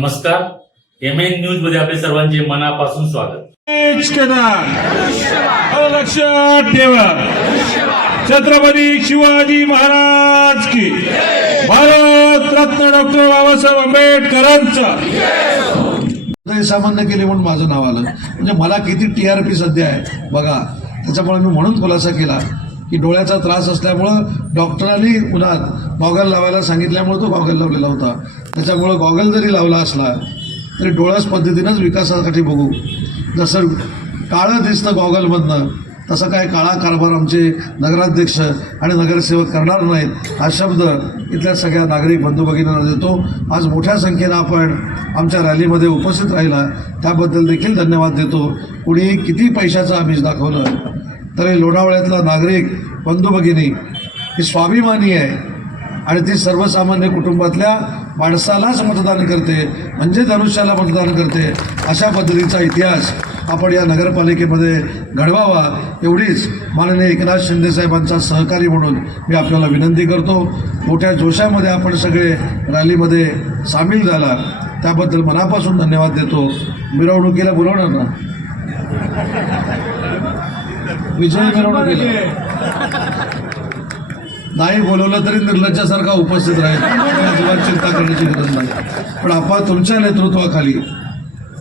नमस्कार. M N न्यूजमध्ये आपले सर्वांचे मनापासून स्वागत. लक्षात ठेवा. छत्रपती शिवाजी महाराज की. भारत रत्न डॉक्टर बाबासाहेब आंबेडकरांचा. सामान्य केले म्हणून माझं नाव आलं. म्हणजे मला किती टी आर पी सध्या आहे. बघा त्याच्यामुळे मी म्हणून खुलासा केला. की डोळ्याचा त्रास असल्यामुळं डॉक्टरांनी उन्हात गॉगल लावायला सांगितल्यामुळं तो गॉगल लावलेला होता. त्याच्यामुळं गॉगल जरी लावला असला तरी डोळ्याच पद्धतीनंच विकासासाठी बघू. जसं काळं दिसतं गॉगलमधनं तसं काय काळा कारभार आमचे नगराध्यक्ष आणि नगरसेवक करणार नाहीत हा शब्द इथल्या सगळ्या नागरिक बंधू भगिनींना देतो. आज मोठ्या संख्येनं आपण आमच्या रॅलीमध्ये उपस्थित राहिला. त्याबद्दल देखील धन्यवाद देतो. कुणी किती पैशाचं आमिष दाखवलं तरी लोणावळ्यातला नागरिक बंधू भगिनी ही स्वाभिमानी आहे आणि ती सर्वसामान्य कुटुंबातल्या माणसालाच मतदान करते म्हणजे धनुष्याला मतदान करते अशा पद्धतीचा इतिहास आपण या नगरपालिकेमध्ये घडवावा. एवढीच माननीय एकनाथ शिंदेसाहेबांचा सहकारी म्हणून मी आपल्याला विनंती करतो. मोठ्या जोशामध्ये आपण सगळे रॅलीमध्ये सामील झाला. त्याबद्दल मनापासून धन्यवाद देतो. मिरवणुकीला बोलवणार ना? विजय मिरवणुकीला नाही बोलवलं तरी निर्लज्जासारखा उपस्थित राहील. अजिबात चिंता करण्याची गरज नाही. पण आपण तुमच्या नेतृत्वाखाली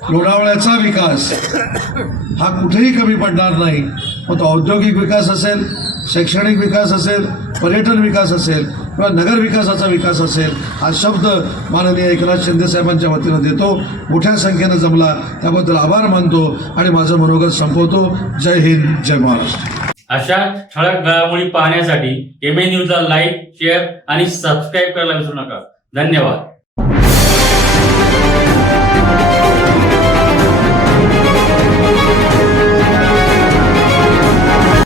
लोणावळ्याचा विकास हा कुठेही कमी पडणार नाही. मग तो औद्योगिक विकास असेल शैक्षणिक विकास असेल पर्यटन विकास असेल किंवा नगर विकासाचा विकास असेल हा शब्द माननीय एकनाथ शिंदे साहेबांच्या वतीनं देतो. मोठ्या संख्येनं जमला त्याबद्दल आभार मानतो आणि माझं मनोगत संपवतो. जय हिंद जय महाराष्ट्र. अशा ठळक घडामोडी पाहण्यासाठी एम ए न्यूजला लाईक शेअर आणि सबस्क्राईब करायला विसरू नका. धन्यवाद.